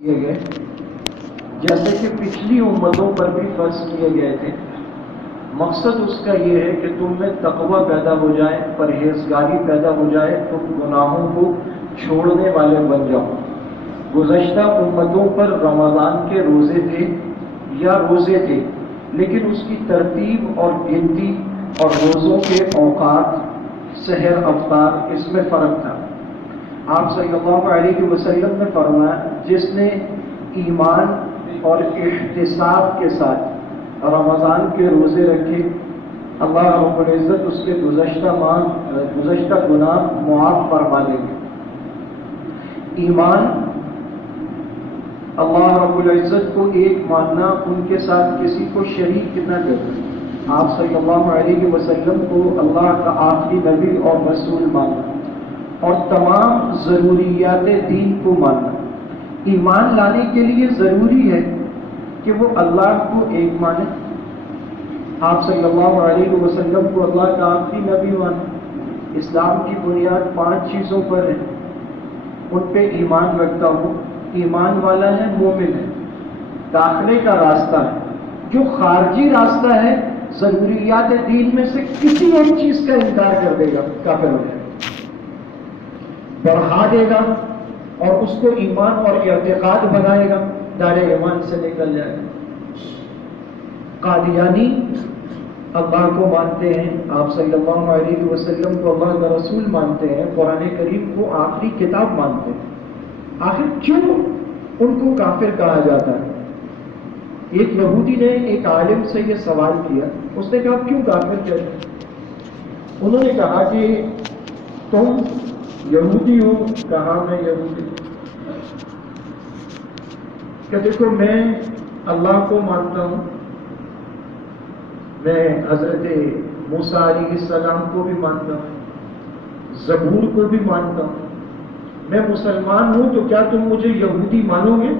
کیے گئے جیسے کہ پچھلی امتوں پر بھی فرض کیے گئے تھے۔ مقصد اس کا یہ ہے کہ تم میں تقوی پیدا ہو جائے، پرہیزگاری پیدا ہو جائے، تم گناہوں کو چھوڑنے والے بن جاؤ۔ گزشتہ امتوں پر رمضان کے روزے تھے یا روزے تھے، لیکن اس کی ترتیب اور گنتی اور روزوں کے اوقات، سحر افطار، اس میں فرق تھا۔ آپ صلی اللہ علیہ وسلم نے فرمایا جس نے ایمان اور احتساب کے ساتھ رمضان کے روزے رکھے، اللہ رب العزت اس کے گزشتہ گناہ معاف فرما لیں گے۔ ایمان، اللہ رب العزت کو ایک ماننا، ان کے ساتھ کسی کو شریک نہ کرنا، آپ صلی اللہ علیہ وسلم کو اللہ کا آخری نبی اور رسول ماننا، اور تمام ضروریات دین کو ماننا۔ ایمان لانے کے لیے ضروری ہے کہ وہ اللہ کو ایک مانے، آپ صلی اللہ علیہ وسلم کو اللہ کا آخری نبی مانے۔ اسلام کی بنیاد 5 چیزوں پر ہے، ان پہ ایمان رکھتا ہوں۔ ایمان والا ہے، مومن ہے، داخلے کا راستہ ہے۔ جو خارجی راستہ ہے، ضروریات دین میں سے کسی ایک چیز کا انکار کر دے گا، کافر ہو جائے گا، بڑھا دے گا اور اس کو ایمان اور اعتقاد بنائے گا، دائرے ایمان سے نکل جائے گا۔ قادیانی اللہ کو مانتے ہیں، آپ صلی اللہ علیہ وسلم کو اللہ کا رسول مانتے ہیں، قرآن کریم کو آخری کتاب مانتے ہیں۔ آخر کیوں ان کو کافر کہا جاتا ہے؟ ایک یہودی نے ایک عالم سے یہ سوال کیا، اس نے کہا کیوں کافر کہتے ہیں؟ انہوں نے کہا کہ تم یہودی ہو؟ کہا میں یہودی ہوں۔ کہ دیکھو میں اللہ کو مانتا ہوں، میں حضرت موسیٰ علیہ السلام کو بھی مانتا ہوں، زبور کو بھی مانتا ہوں، میں مسلمان ہوں، تو کیا تم مجھے یہودی مانو گے؟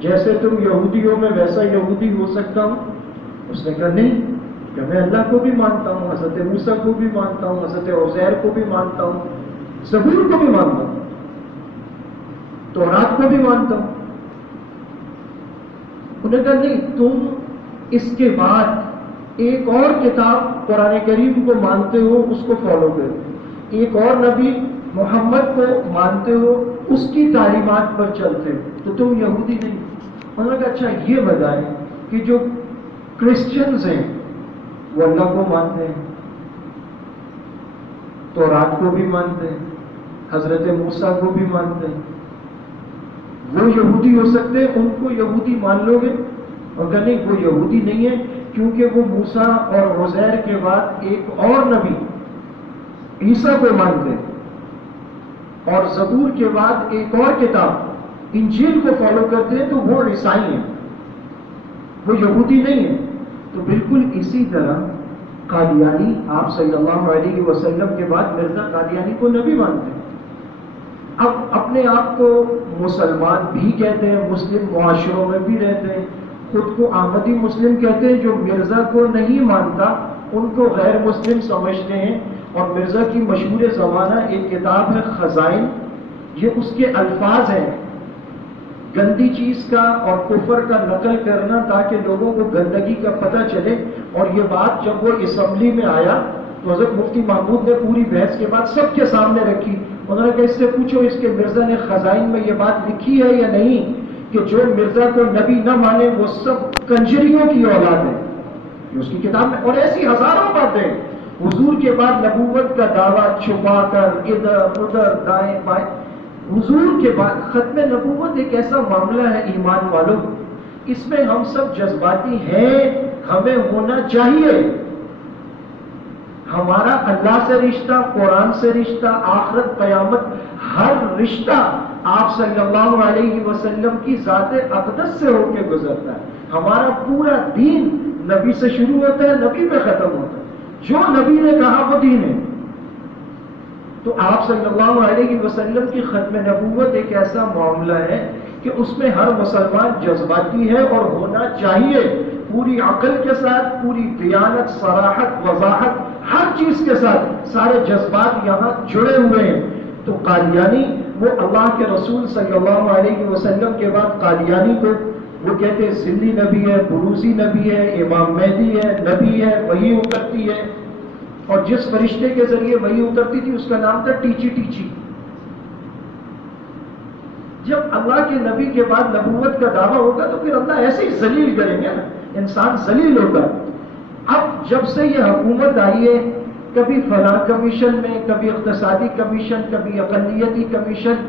جیسے تم یہودی ہو میں ویسا یہودی ہو سکتا ہوں؟ اس نے کہا نہیں، کہ میں اللہ کو بھی مانتا ہوں، حضرت موسیٰ کو بھی مانتا ہوں، حضرت عزیر کو بھی مانتا ہوں، زبور کو بھی مانتا ہوں، تورات کو بھی مانتا ہوں۔ انہوں نے کہا نہیں، تم اس کے بعد ایک اور کتاب قرآن کریم کو مانتے ہو، اس کو فالو کرو، ایک اور نبی محمد کو مانتے ہو، اس کی تعلیمات پر چلتے ہو، تو تم یہودی نہیں۔ انہوں نے کہا اچھا یہ بتائیں کہ جو کرسچنز ہیں وہ اللہ کو مانتے ہیں، تورات کو بھی مانتے ہیں، حضرت موسیٰ کو بھی مانتے ہیں، وہ یہودی ہو سکتے ہیں؟ ان کو یہودی مان لو گے؟ اور کہ نہیں، وہ یہودی نہیں ہے، کیونکہ وہ موسیٰ اور عزیر کے بعد ایک اور نبی عیسیٰ کو مانتے ہیں، اور زبور کے بعد ایک اور کتاب انجیل کو فالو کرتے ہیں، تو وہ عیسائی ہیں، وہ یہودی نہیں ہیں۔ تو بالکل اسی طرح قادیانی آپ صلی اللہ علیہ وسلم کے بعد مرزا قادیانی کو نبی مانتے ہیں، اب اپنے آپ کو مسلمان بھی کہتے ہیں، مسلم معاشروں میں بھی رہتے ہیں، خود کو احمدی مسلم کہتے ہیں، جو مرزا کو نہیں مانتا ان کو غیر مسلم سمجھتے ہیں۔ اور مرزا کی مشہور زمانہ ایک کتاب ہے خزائن، یہ اس کے الفاظ ہیں، گندی چیز کا اور کفر کا نقل کرنا تاکہ لوگوں کو گندگی کا پتہ چلے۔ اور یہ بات جب وہ اسمبلی میں آیا تو حضرت مفتی محمود نے پوری بحث کے بعد سب کے سامنے رکھی۔ انہوں نے کہا اس سے پوچھو اس کے مرزا نے خزائن میں یہ بات لکھی ہے یا نہیں کہ جو مرزا کو نبی نہ مانے وہ سب کنجریوں کی اولاد ہے، یہ اس کی کتاب میں۔ اور ایسی ہزاروں باتیں، حضور کے بعد نبوت کا دعویٰ چھپا کر ادھر ادھر دائیں بائیں۔ حضور کے بعد ختم نبوت ایک ایسا معاملہ ہے ایمان والوں، اس میں ہم سب جذباتی ہیں، ہمیں ہونا چاہیے۔ ہمارا اللہ سے رشتہ، قرآن سے رشتہ، آخرت قیامت، ہر رشتہ آپ صلی اللہ علیہ وسلم کی ذات اقدس سے ہو کے گزرتا ہے۔ ہمارا پورا دین نبی سے شروع ہوتا ہے، نبی پہ ختم ہوتا ہے، جو نبی نے کہا وہ دین ہے۔ تو آپ صلی اللہ علیہ وسلم کی ختم نبوت ایک ایسا معاملہ ہے کہ اس میں ہر مسلمان جذباتی ہے اور ہونا چاہیے، پوری عقل کے ساتھ، پوری دیانت، صراحت، وضاحت، ہر چیز کے ساتھ، سارے جذبات یہاں جڑے ہوئے ہیں۔ تو قادیانی وہ اللہ کے رسول صلی اللہ علیہ وسلم کے بعد قادیانی کو وہ کہتے ہیں ذلی نبی ہے، بروزی نبی ہے، امام مہدی ہے، نبی ہے، وہی اترتی ہے، اور جس فرشتے کے ذریعے وہی اترتی تھی اس کا نام تھا ٹیچی ٹیچی۔ جب اللہ کے نبی کے بعد نبوت کا دعویٰ ہوگا تو پھر اللہ ایسے ہی ذلیل کریں گے نا، انسان ذلیل ہوگا۔ اب جب سے یہ حکومت آئی ہے، کبھی فلاں کمیشن میں، کبھی اقتصادی کمیشن، کبھی اقلیتی کمیشن،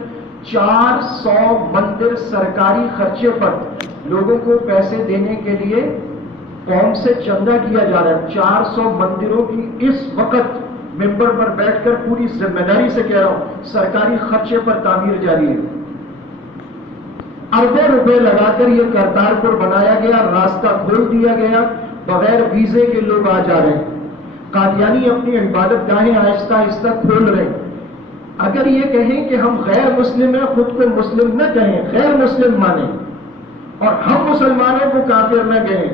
400 مندر سرکاری خرچے پر لوگوں کو پیسے دینے کے لیے قوم سے چندہ کیا جا رہا ہے۔ 400 مندروں کی اس وقت ممبر پر بیٹھ کر پوری ذمہ داری سے کہہ رہا ہوں سرکاری خرچے پر تعمیر جاری ہے۔ اربوں روپے لگا کر یہ کرتارپور بنایا گیا، راستہ کھول دیا گیا، بغیر ویزے کے لوگ آ جا رہے ہیں۔ قادیانی اپنی عبادت گاہیں آہستہ آہستہ کھول رہے ہیں۔ اگر یہ کہیں کہ ہم غیر مسلم ہیں، خود کو مسلم نہ کہیں، غیر مسلم مانیں، اور ہم مسلمانوں کو کافر نہ کہیں،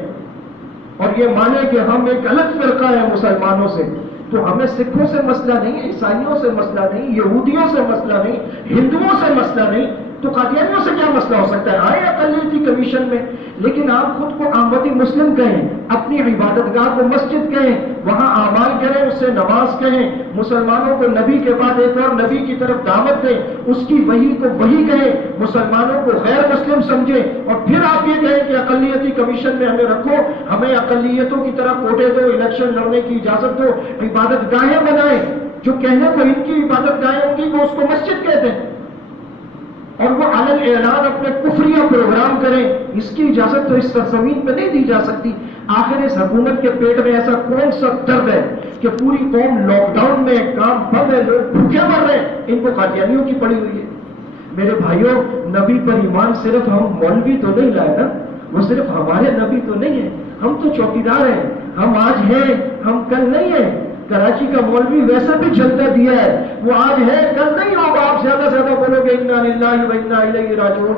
اور یہ مانیں کہ ہم ایک الگ فرقہ ہے مسلمانوں سے، تو ہمیں سکھوں سے مسئلہ نہیں، عیسائیوں سے مسئلہ نہیں، یہودیوں سے مسئلہ نہیں، ہندوؤں سے مسئلہ نہیں، تو قادیانیوں سے کیا مسئلہ ہو سکتا ہے؟ آئے اقلیتی کمیشن میں، لیکن آپ خود کو احمدی مسلم کہیں، اپنی عبادت گاہ کو مسجد کہیں، وہاں اعمال کریں، اس سے نماز کہیں، مسلمانوں کو نبی کے بعد ایک اور نبی کی طرف دعوت دیں، اس کی وحی کو وحی کہیں، مسلمانوں کو غیر مسلم سمجھیں، اور پھر آپ یہ کہیں کہ اقلیتی کمیشن میں ہمیں رکھو، ہمیں اقلیتوں کی طرح کوٹے دو، الیکشن لڑنے کی اجازت دو، عبادت گاہیں بنائیں۔ جو کہنے کو ان کی عبادت گاہیں ہوں گی وہ اس کو مسجد کہتے ہیں، اور وہ علن اعلان اپنے کفریہ پروگرام کریں، اس کی اجازت تو اس سرزمین پہ نہیں دی جا سکتی۔ آخر اس حکومت کے پیٹ میں ایسا کون سا درد ہے کہ پوری قوم لاک ڈاؤن میں، کام بند ہے، لوگ بھوکے مر رہے ہیں، ان کو قادیانیوں کی پڑی ہوئی ہے۔ میرے بھائیوں، نبی پر ایمان صرف ہم مولوی تو نہیں لائے نا، وہ صرف ہمارے نبی تو نہیں ہے، ہم تو چوکیدار ہیں، ہم آج ہیں، ہم کل نہیں ہیں۔ کراچی کا مولوی ویسا بھی جلدہ دیا ہے، وہ آج ہے کل نہیں ہوگا۔ آپ زیادہ سے زیادہ بولو گے انا للہ و انا الیہ راجعون۔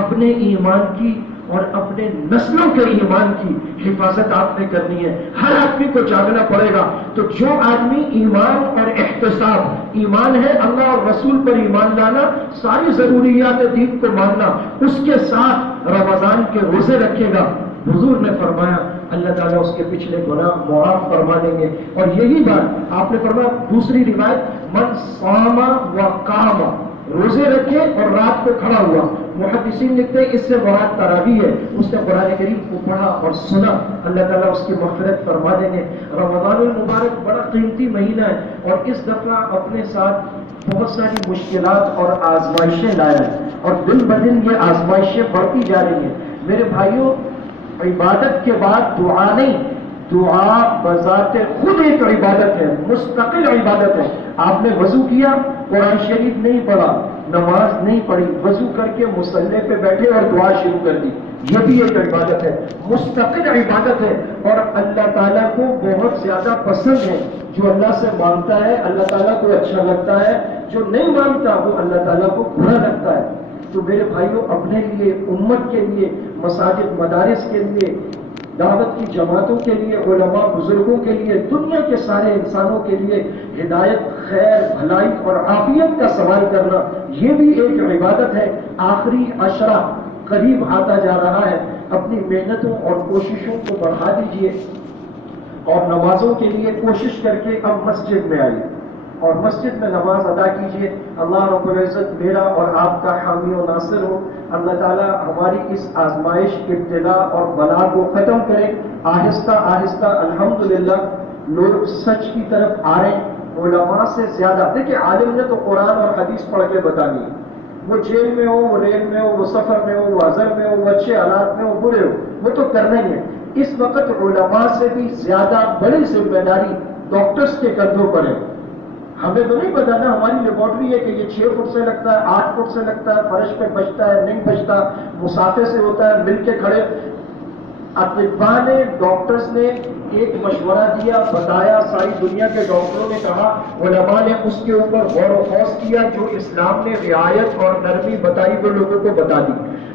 اپنے ایمان کی اور اپنے نسلوں کے ایمان کی حفاظت آپ نے کرنی ہے، ہر آدمی کو جاگنا پڑے گا۔ تو جو آدمی ایمان اور احتساب، ایمان ہے اللہ اور رسول پر ایمان لانا، ساری ضروریات دین کو ماننا، اس کے ساتھ رمضان کے روزے رکھے گا، حضور نے فرمایا اللہ تعالیٰ اس کے پچھلے گناہ معاف فرما دیں گے۔ اور یہی بات آپ نے فرمایا، دوسری روایت من صام و قام، روزے رکھے اور رات کو کھڑا ہوا۔ محدثین لکھتے ہیں اس سے مراد تراویح ہے، اس نے قرآن کریم کو پڑھا اور سنا، اللہ تعالیٰ اس کی مغفرت فرما دیں گے۔ رمضان المبارک بڑا قیمتی مہینہ ہے، اور اس دفعہ اپنے ساتھ بہت ساری مشکلات اور آزمائشیں لایا ہے، اور دن بدن یہ آزمائشیں بڑھتی جا رہی ہیں۔ میرے بھائیوں، عبادت کے بعد دعا نہیں، دعا بذات خود ایک عبادت ہے، مستقل عبادت ہے۔ آپ نے وضو کیا، قرآن شریف نہیں پڑھا، نماز نہیں پڑھی، وضو کر کے مصلی پہ بیٹھے اور دعا شروع کر دی، یہ بھی ایک عبادت ہے، مستقل عبادت ہے، اور اللہ تعالیٰ کو بہت زیادہ پسند ہے۔ جو اللہ سے مانگتا ہے اللہ تعالیٰ کو اچھا لگتا ہے، جو نہیں مانگتا وہ اللہ تعالیٰ کو برا لگتا ہے۔ تو میرے بھائیوں، اپنے لیے، امت کے لیے، مساجد مدارس کے لیے، دعوت کی جماعتوں کے لیے، علماء بزرگوں کے لیے، دنیا کے سارے انسانوں کے لیے ہدایت، خیر، بھلائی اور عافیت کا سوال کرنا، یہ بھی ایک عبادت ہے۔ آخری عشرہ قریب آتا جا رہا ہے، اپنی محنتوں اور کوششوں کو بڑھا دیجیے، اور نمازوں کے لیے کوشش کر کے اب مسجد میں آئیے اور مسجد میں نماز ادا کیجیے۔ اللہ رب العزت میرا اور آپ کا حامی و ناصر ہو۔ اللہ تعالیٰ ہماری اس آزمائش، ابتلا اور بلا کو ختم کرے۔ آہستہ آہستہ الحمدللہ لوگ سچ کی طرف آ رہے ہیں، علماء سے زیادہ۔ دیکھیں، عالم نے تو قرآن اور حدیث پڑھ کے بتانی ہے، وہ جیل میں ہو، وہ ریل میں ہو، وہ سفر میں ہو، وہ حضر میں ہو، وہ اچھے حالات میں ہو، برے ہو، وہ تو کرنا ہی ہے۔ اس وقت علماء سے بھی زیادہ بڑی ذمہ داری ڈاکٹرز کے کندھوں پر ہے۔ ہمیں تو نہیں پتا نا، ہماری لیبارٹری ہے کہ یہ 6 فٹ سے لگتا ہے، 8 فٹ سے لگتا ہے، فرش پہ بچتا ہے نہیں بچتا، مسافے سے ہوتا ہے، مل کے کھڑے۔ اطباء نے، ڈاکٹرز نے ایک مشورہ دیا، بتایا، ساری دنیا کے ڈاکٹروں نے کہا، علماء نے اس کے اوپر غور و خوض کیا، جو اسلام نے رعایت اور نرمی بتائی وہ لوگوں کو بتا دی۔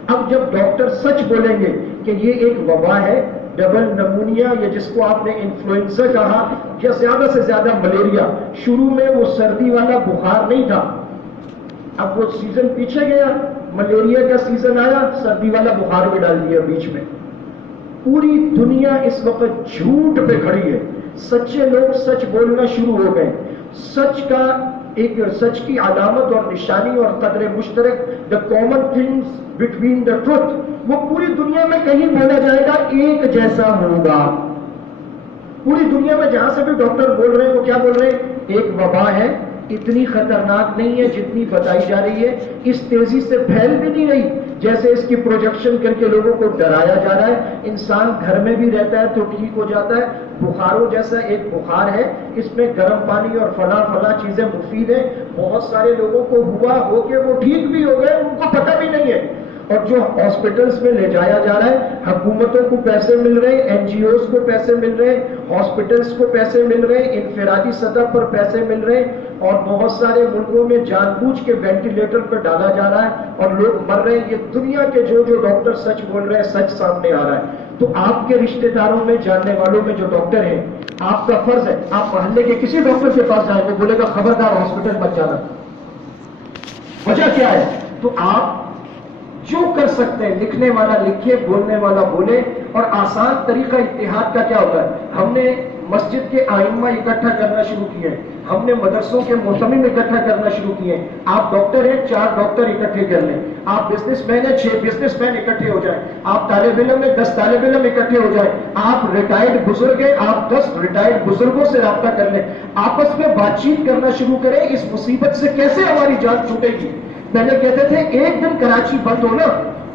اب جب ڈاکٹر سچ بولیں گے کہ یہ ایک وبا ہے، ڈبل نمونیا، یا جس کو آپ نے انفلوئنزا کہا، یا زیادہ سے زیادہ ملیریا، شروع میں وہ سردی والا بخار نہیں تھا، اب وہ سیزن پیچھے گیا، ملیریا کا سیزن آیا، سردی والا بخار میں ڈال دیا بیچ میں. پوری دنیا اس وقت جھوٹ پہ کھڑی ہے. سچے لوگ سچ بولنا شروع ہو گئے. سچ کی علامت اور نشانی اور قدر مشترک، the common things between the truth, وہ پوری دنیا میں کہیں بولا جائے گا ایک جیسا ہوگا. پوری دنیا میں جہاں سے بھی ڈاکٹر بول رہے ہیں وہ کیا بول رہے ہیں؟ ایک وبا ہے، اتنی خطرناک نہیں ہے جتنی بتائی جا رہی ہے، اس تیزی سے پھیل بھی نہیں رہی جیسے اس کی پروجیکشن کر کے لوگوں کو ڈرایا جا رہا ہے. انسان گھر میں بھی رہتا ہے تو ٹھیک ہو جاتا ہے. بخاروں جیسا ایک بخار ہے، اس میں گرم پانی اور فلاں چیزیں مفید ہیں. بہت سارے لوگوں کو ہوا ہو کے وہ ٹھیک بھی ہو گئے، ان کو پتہ بھی نہیں ہے. اور جو ہاسپٹلس میں لے جایا جا رہا ہے، حکومتوں کو پیسے مل رہے ہیں، این جی اوز کو پیسے مل رہے ہیں، ہاسپٹلس کو پیسے مل رہے ہیں، انفرادی سطح پر پیسے مل رہے ہیں، اور بہت سارے ملکوں میں جان بوجھ کے وینٹیلیٹر پر ڈالا جا رہا ہے اور لوگ مر رہے ہیں. یہ دنیا کے جو ڈاکٹر سچ بول رہے ہیں، سچ سامنے آ رہا ہے. تو آپ کے رشتہ داروں میں، جاننے والوں میں جو ڈاکٹر ہیں، آپ کا فرض ہے آپ محلے کے کسی ڈاکٹر کے پاس جائیں گے، بولے گا خبردار ہاسپٹل مت جانا. وجہ کیا ہے؟ تو آپ جو کر سکتے ہیں، لکھنے والا لکھے، بولنے والا بولے. اور آسان طریقہ اتحاد کا کیا ہوتا ہے؟ ہم نے مسجد کے ائمہ اکٹھا کرنا شروع کیے ہیں، ہم نے مدرسوں کے محتمم اکٹھا کرنا شروع کیے ہیں. آپ ڈاکٹر ہیں، 4 ڈاکٹر اکٹھے کر لیں. آپ بزنس مین ہیں، 6 بزنس مین اکٹھے ہو جائیں. آپ طالب علم ہیں، 10 طالب علم اکٹھے ہو جائیں. آپ ریٹائرڈ بزرگ ہیں، آپ 10 ریٹائرڈ بزرگوں سے رابطہ کر لیں. آپس میں بات چیت کرنا شروع کریں. اس مصیبت سے کیسے ہماری جان چھوٹے گی؟ پہلے کہتے تھے ایک دن کراچی بند ہونا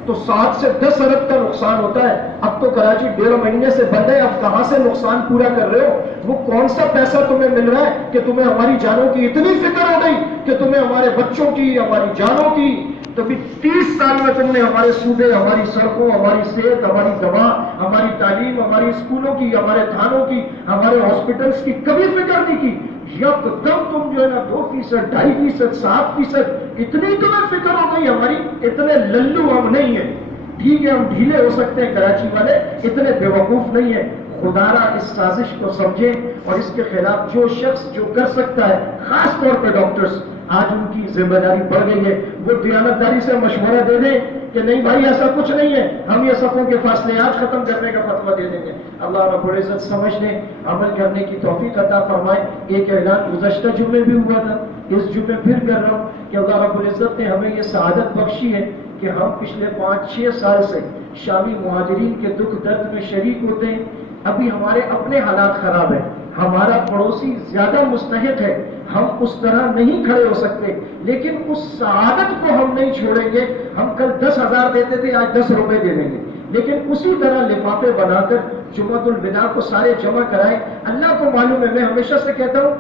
تو 7 سے 10 ارب کا نقصان ہوتا ہے. اب تو کراچی 1.5 مہینے سے بند ہے. اب کہاں سے نقصان پورا کر رہے ہو؟ وہ کون سا پیسہ تمہیں مل رہا ہے کہ تمہیں ہماری جانوں کی اتنی فکر ہو گئی کہ تمہیں ہمارے بچوں کی، ہماری جانوں کی؟ تو بھی 30 سال میں تم نے ہمارے صوبے، ہماری سڑکوں، ہماری صحت، ہماری دوا، ہماری تعلیم، ہماری اسکولوں کی، ہمارے تھانوں کی، ہمارے ہاسپٹلس کی کبھی فکر نہیں کی. یکدم تم جو ہے نا 2%، 2.5%، 7%، اتنی تمہیں فکر ہو گئی ہماری. اتنے للو ہم نہیں ہیں. ٹھیک ہے ہم ڈھیلے ہو سکتے ہیں، کراچی والے اتنے بیوقوف نہیں ہیں. خدا را اس سازش کو سمجھیں اور اس کے خلاف جو شخص جو کر سکتا ہے، خاص طور پہ ڈاکٹرز، آج ان کی ذمہ داری بڑھ گئی ہے. وہ دیانتداری سے مشورہ دے دیں کہ نہیں بھائی ایسا کچھ نہیں ہے، ہم یہ صفوں کے فاصلے آج ختم کرنے کا فتویٰ دے دیں گے. اللہ رب العزت سمجھنے، عمل کرنے کی توفیق عطا فرمائے. ایک اعلان گزشتہ جمعے بھی ہوا تھا، اس جمعے پھر کر رہا ہوں کہ اللہ رب العزت نے ہمیں یہ سعادت بخشی ہے کہ ہم پچھلے 5-6 سال سے شامی مہاجرین کے دکھ درد میں شریک ہوتے ہیں. ابھی ہمارے اپنے حالات خراب ہیں، ہمارا پڑوسی زیادہ مستحق ہے، ہم اس طرح نہیں کھڑے ہو سکتے، لیکن اس سعادت کو ہم نہیں چھوڑیں گے. ہم کل 10,000 دیتے تھے، آج 10 روپے دے دیں گے، لیکن اسی طرح لفافے بنا کر جمعۃ الوداع کو سارے جمع کرائیں. اللہ کو معلوم ہے، میں ہمیشہ سے کہتا ہوں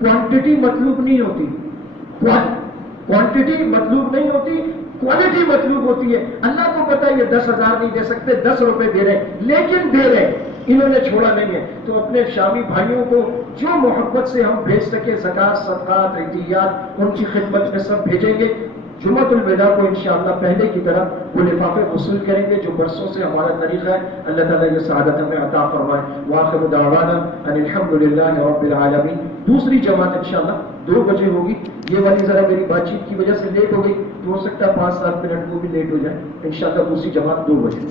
کوانٹٹی مطلوب نہیں ہوتی، کوانٹٹی مطلوب نہیں ہوتی، کوالٹی مطلوب ہوتی ہے. اللہ کو پتا یہ 10,000 نہیں دے سکتے، 10 روپے دے رہے ہیں، لیکن دے رہے ہیں. انہوں نے چھوڑا نہیں ہے. تو اپنے شامی بھائیوں کو جو محبت سے ہم بھیج سکے، زکات، صدقات، عطیات، ان کی خدمت میں سب بھیجیں گے. جمعۃ الوداع کو انشاءاللہ پہلے کی طرح وہ لفافے وصول کریں گے جو برسوں سے ہمارا طریقہ ہے. اللہ تعالیٰ یہ سعادت ہمیں عطا فرمائے. وآخر دعوانا ان الحمدللہ رب العالمین. دوسری جماعت انشاءاللہ 2 بجے ہوگی. یہ والی ذرا میری بات چیت کی وجہ سے لیٹ ہو گئی، تو ہو سکتا ہے 5-7 منٹ وہ بھی لیٹ ہو جائے. انشاءاللہ دوسری جماعت 2 بجے.